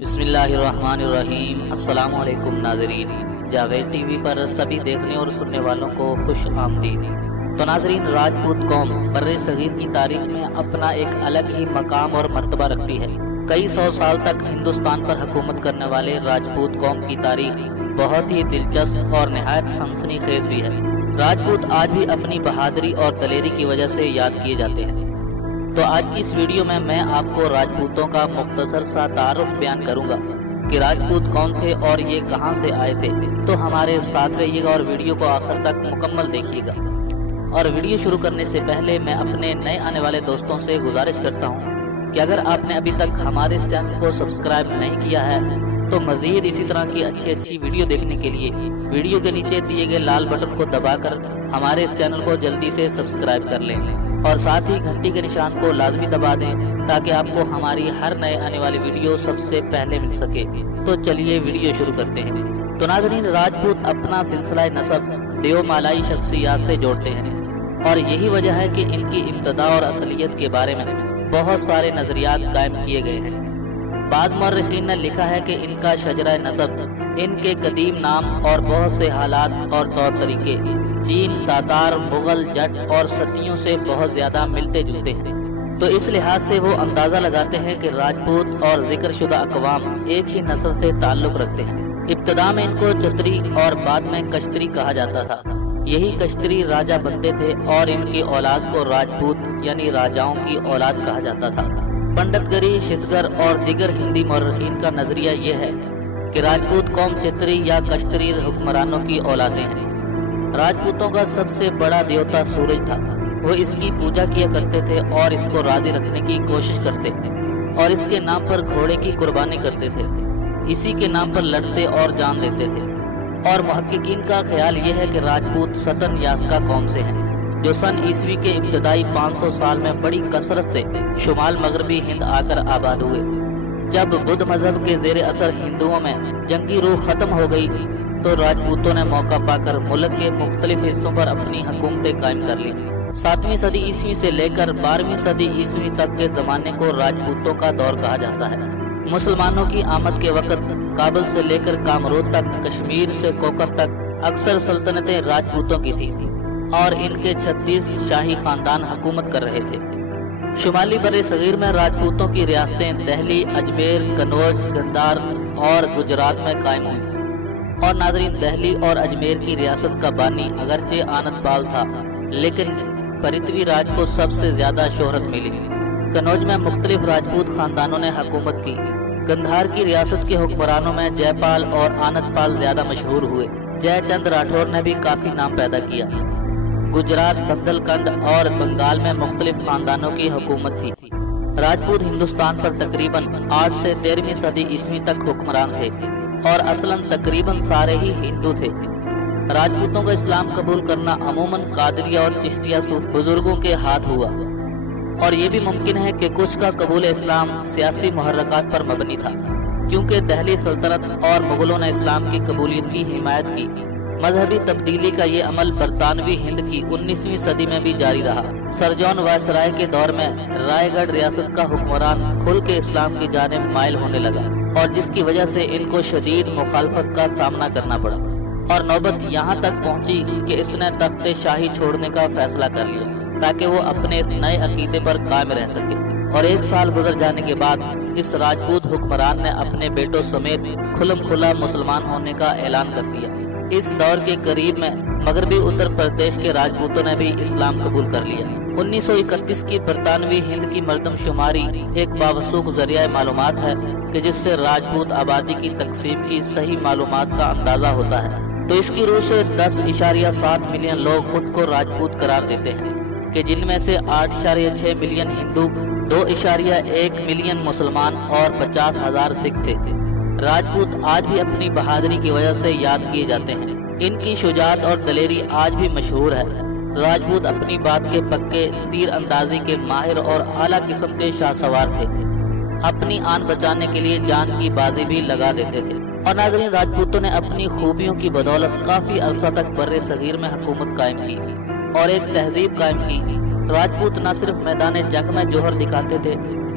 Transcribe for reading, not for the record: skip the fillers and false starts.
بسم اللہ الرحمن الرحیم۔ السلام علیکم ناظرین، جاوید ٹی وی پر سبھی دیکھنے اور سننے والوں کو خوش آمدید۔ تو ناظرین، راجپوت قوم بر صغیر کی تاریخ میں اپنا ایک الگ ہی مقام اور مرتبہ رکھتی ہے۔ کئی سو سال تک ہندوستان پر حکومت کرنے والے راجپوت قوم کی تاریخ بہت ہی دلچسپ اور نہایت سنسنی خیز بھی ہے۔ راجپوت آج بھی اپنی بہادری اور دلیری کی وجہ سے یاد کیے جاتے ہیں۔ تو آج کی اس ویڈیو میں آپ کو راجپوتوں کا مختصر سا تعارف بیان کروں گا کہ راجپوت کون تھے اور یہ کہاں سے آئے تھے۔ تو ہمارے ساتھ رہیے گا اور ویڈیو کو آخر تک مکمل دیکھیے گا۔ اور ویڈیو شروع کرنے سے پہلے میں اپنے نئے آنے والے دوستوں سے گزارش کرتا ہوں کہ اگر آپ نے ابھی تک ہمارے اس چینل کو سبسکرائب نہیں کیا ہے تو مزید اسی طرح کی اچھی ویڈیو دیکھنے کے لیے ویڈیو کے نیچے دیے گئے لال بٹن کو دبا کر ہمارے اس چینل کو جلدی سے سبسکرائب کر لیں اور ساتھ ہی گھنٹی کے نشان کو لازمی دبا دیں تاکہ آپ کو ہماری ہر نئے آنے والی ویڈیو سب سے پہلے مل سکے۔ تو چلیے ویڈیو شروع کرتے ہیں۔ تو ناظرین، راجپوت اپنا سلسلہ نسب دیو مالائی شخصیات سے جوڑتے ہیں اور یہی وجہ ہے کہ ان کی ابتدا اور اصلیت کے بارے میں بہت سارے نظریات قائم کیے گئے ہیں۔ بعض مورخین نے لکھا ہے کہ ان کا شجرہ نسب ان کے قدیم نام اور بہت سے حالات اور طور طریقے چین، تاتار، مغل، جٹ اور صدیوں سے بہت زیادہ ملتے جلتے ہیں۔ تو اس لحاظ سے وہ اندازہ لگاتے ہیں کہ راجپوت اور ذکر شدہ اقوام ایک ہی نسل سے تعلق رکھتے ہیں۔ ابتدا میں ان کو چتری اور بعد میں کشتری کہا جاتا تھا۔ یہی کشتری راجہ بنتے تھے اور ان کی اولاد کو راجپوت یعنی راجاؤں کی اولاد کہا جاتا تھا۔ پنڈت گری، شتگر اور دیگر ہندی مورخین کا نظریہ یہ ہے کہ راجپوت قوم چتری یا کشتری حکمرانوں کی اولادیں ہیں۔ راجپوتوں کا سب سے بڑا دیوتا سورج تھا۔ وہ اس کی پوجا کیا کرتے تھے اور اس کو راضی رکھنے کی کوشش کرتے تھے اور اس کے نام پر گھوڑے کی قربانی کرتے تھے۔ اسی کے نام پر لڑتے اور جان دیتے تھے۔ اور محققین کا خیال یہ ہے کہ راجپوت ستن یاسکا قوم سے ہیں جو سن عیسوی کے ابتدائی 500 سال میں بڑی کثرت سے شمال مغربی ہند آ کر آباد ہوئے۔ جب بدھ مذہب کے زیر اثر ہندوؤں میں جنگی روح ختم ہو گئی تو راجپوتوں نے موقع پا کر ملک کے مختلف حصوں پر اپنی حکومتیں قائم کر لی۔ 7ویں صدی عیسوی سے لے کر 12ویں صدی عیسوی تک کے زمانے کو راجپوتوں کا دور کہا جاتا ہے۔ مسلمانوں کی آمد کے وقت کابل سے لے کر کامرود تک، کشمیر سے کوکر تک اکثر سلطنتیں راجپوتوں کی تھیں اور ان کے 36 شاہی خاندان حکومت کر رہے تھے۔ شمالی بر صغیر میں راجپوتوں کی ریاستیں دہلی، اجمیر، کنوج، گندھار اور گجرات میں قائم ہوئیں۔ اور ناظرین، دہلی اور اجمیر کی ریاست کا بانی اگرچہ آنت پال تھا لیکن پرتھوی راج کو سب سے زیادہ شہرت ملی۔ کنوج میں مختلف راجپوت خاندانوں نے حکومت کی۔ گندھار کی ریاست کے حکمرانوں میں جے پال اور آنت پال زیادہ مشہور ہوئے۔ جے چند راٹھور نے بھی کافی نام پیدا کیا۔ گجرات، بندل کنڈ اور بنگال میں مختلف خاندانوں کی حکومت تھی۔ راجپوت ہندوستان پر تقریباً 8 سے 13ویں صدی عیسوی تک حکمران تھے اور اصلاً تقریباً سارے ہی ہندو تھے۔ راجپوتوں کا اسلام قبول کرنا عموماً قادریہ اور چشتیہ صوفی بزرگوں کے ہاتھ ہوا اور یہ بھی ممکن ہے کہ کچھ کا قبول اسلام سیاسی محرکات پر مبنی تھا کیونکہ دہلی سلطنت اور مغلوں نے اسلام کی قبولیت کی حمایت کی۔ مذہبی تبدیلی کا یہ عمل برطانوی ہند کی 19ویں صدی میں بھی جاری رہا۔ سر جان وائسرائے کے دور میں رائے گڑھ ریاست کا حکمران کھل کے اسلام کی جانب مائل ہونے لگا اور جس کی وجہ سے ان کو شدید مخالفت کا سامنا کرنا پڑا اور نوبت یہاں تک پہنچی کہ اس نے تخت شاہی چھوڑنے کا فیصلہ کر لیا تاکہ وہ اپنے اس نئے عقیدے پر قائم رہ سکے۔ اور 1 سال گزر جانے کے بعد اس راجپوت حکمران نے اپنے بیٹوں سمیت کھلم کھلا مسلمان ہونے کا اعلان کر دیا۔ اس دور کے قریب میں مغربی اتر پردیش کے راجپوتوں نے بھی اسلام قبول کر لیا۔ 1931 کی برطانوی ہند کی مردم شماری ایک باوثوق ذریعہ معلومات ہے کہ جس سے راجپوت آبادی کی تقسیم کی صحیح معلومات کا اندازہ ہوتا ہے۔ تو اس کی روح سے 10.7 ملین لوگ خود کو راجپوت قرار دیتے ہیں کہ جن میں سے 8.6 ملین ہندو، 2.1 ملین مسلمان اور 50,000 سکھ تھے۔ راجپوت آج بھی اپنی بہادری کی وجہ سے یاد کیے جاتے ہیں۔ ان کی شجاعت اور دلیری آج بھی مشہور ہے۔ راجپوت اپنی بات کے پکے، تیر اندازی کے ماہر اور اعلیٰ قسم کے شاہ سوار تھے۔ اپنی آن بچانے کے لیے جان کی بازی بھی لگا دیتے تھے۔ اور ناظرین، راجپوتوں نے اپنی خوبیوں کی بدولت کافی عرصہ تک بر صغیر میں حکومت قائم کی اور ایک تہذیب قائم کی۔ راجپوت نہ صرف میدان جنگ میں جوہر دکھاتے تھے